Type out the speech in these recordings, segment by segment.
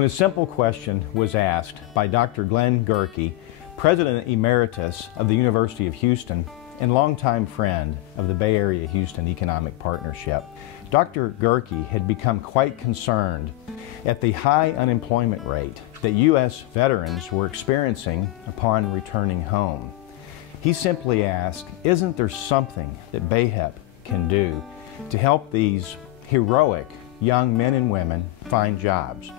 A simple question was asked by Dr. Glenn Gerke, President Emeritus of the University of Houston and longtime friend of the Bay Area Houston Economic Partnership. Dr. Gerke had become quite concerned at the high unemployment rate that U.S. veterans were experiencing upon returning home. He simply asked, isn't there something that BAHEP can do to help these heroic young men and women find jobs?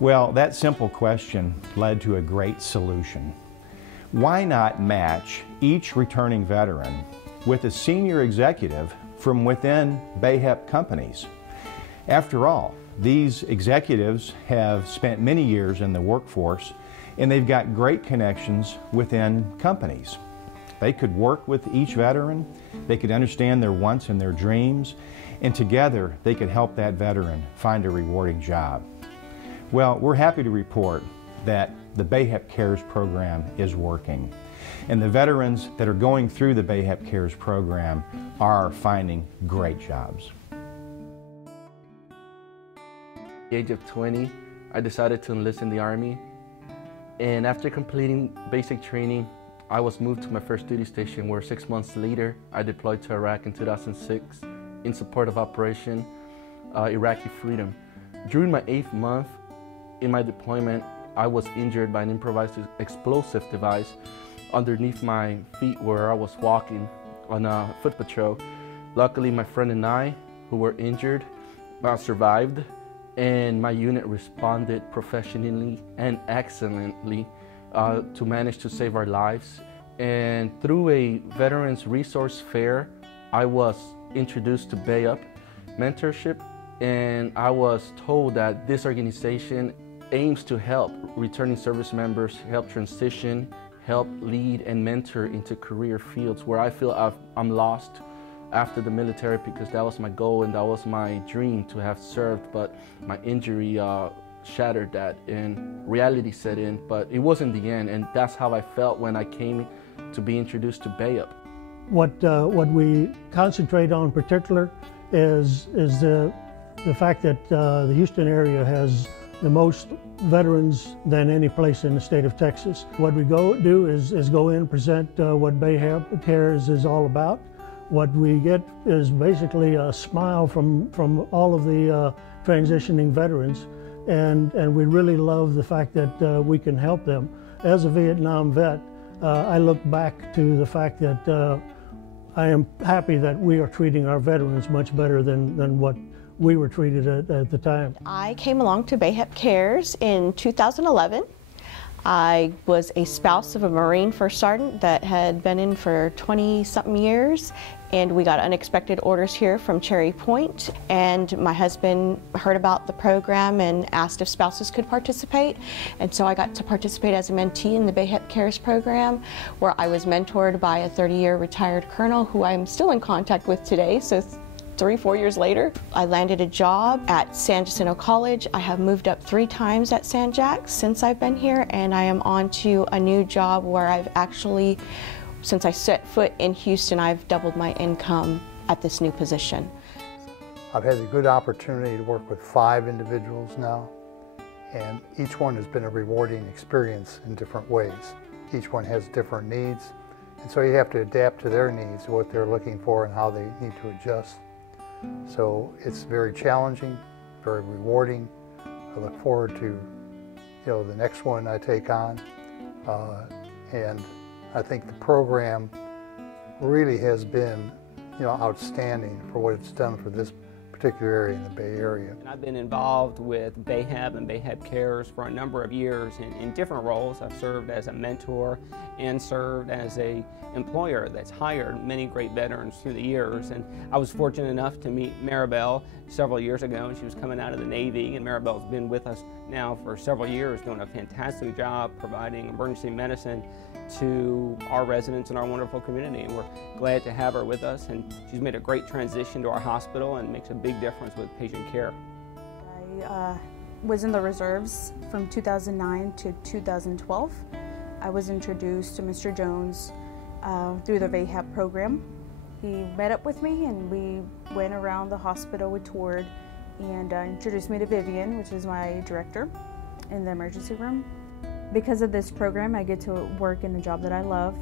Well, that simple question led to a great solution. Why not match each returning veteran with a senior executive from within BAHEP companies? After all, these executives have spent many years in the workforce and they've got great connections within companies. They could work with each veteran, they could understand their wants and their dreams, and together they could help that veteran find a rewarding job. Well, we're happy to report that the BAHEP Cares program is working. And the veterans that are going through the BAHEP Cares program are finding great jobs. At the age of 20, I decided to enlist in the Army. And after completing basic training, I was moved to my first duty station where 6 months later, I deployed to Iraq in 2006 in support of Operation Iraqi Freedom. During my 8th month in my deployment, I was injured by an improvised explosive device underneath my feet where I was walking on a foot patrol. Luckily, my friend and I, who were injured, survived, and my unit responded professionally and excellently to manage to save our lives. And through a Veterans Resource Fair, I was introduced to BAHEP mentorship, and I was told that this organization aims to help returning service members, help transition, help lead and mentor into career fields where I feel I'm lost after the military, because that was my goal and that was my dream to have served, but my injury shattered that and reality set in, but it wasn't the end, and that's how I felt when I came to be introduced to BAHEP. What we concentrate on in particular is the fact that the Houston area has the most veterans than any place in the state of Texas. What we do is go in and present what BAHEP Cares is all about. What we get is basically a smile from all of the transitioning veterans, and we really love the fact that we can help them. As a Vietnam vet, I look back to the fact that I am happy that we are treating our veterans much better than what we were treated at the time. I came along to BAHEP Cares in 2011. I was a spouse of a Marine First Sergeant that had been in for 20-something years, and we got unexpected orders here from Cherry Point, and my husband heard about the program and asked if spouses could participate, and so I got to participate as a mentee in the BAHEP Cares program, where I was mentored by a 30-year retired colonel who I'm still in contact with today. So 3-4 years later, I landed a job at San Jacinto College. I have moved up 3 times at San Jac since I've been here, and I am on to a new job where I've actually, since I set foot in Houston, I've doubled my income at this new position. I've had a good opportunity to work with 5 individuals now, and each one has been a rewarding experience in different ways. Each one has different needs, and so you have to adapt to their needs, what they're looking for and how they need to adjust. So it's very challenging, very rewarding. I look forward to the next one I take on, and I think the program really has been outstanding for what it's done for this particular area in the Bay Area. And I've been involved with BAHEP and BAHEP Cares for a number of years in different roles. I've served as a mentor and served as an employer that's hired many great veterans through the years. And I was fortunate enough to meet Maribel several years ago, and she was coming out of the Navy, and Maribel's been with us now for several years doing a fantastic job providing emergency medicine to our residents in our wonderful community, and we're glad to have her with us, and she's made a great transition to our hospital and makes a big difference with patient care. I was in the reserves from 2009 to 2012. I was introduced to Mr. Jones through the BAHEP program. He met up with me and we went around the hospital, we toured, and introduced me to Vivian, which is my director in the emergency room. Because of this program, I get to work in a job that I love.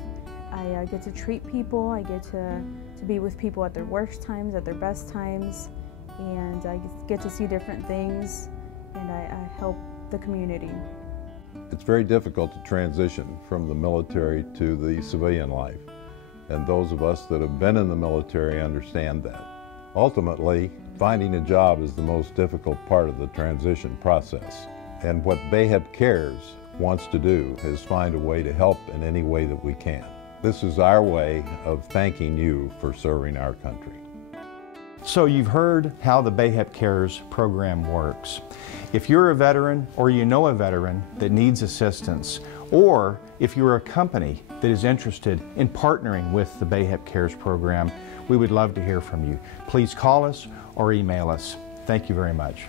I get to treat people, I get to be with people at their worst times, at their best times, and I get to see different things, and I help the community. It's very difficult to transition from the military to the civilian life, and those of us that have been in the military understand that. Ultimately, finding a job is the most difficult part of the transition process, and what BAHEP Cares wants to do is find a way to help in any way that we can. This is our way of thanking you for serving our country. So you've heard how the BAHEP Cares program works. If you're a veteran or you know a veteran that needs assistance, or if you're a company that is interested in partnering with the BAHEP Cares program, we would love to hear from you. Please call us or email us. Thank you very much.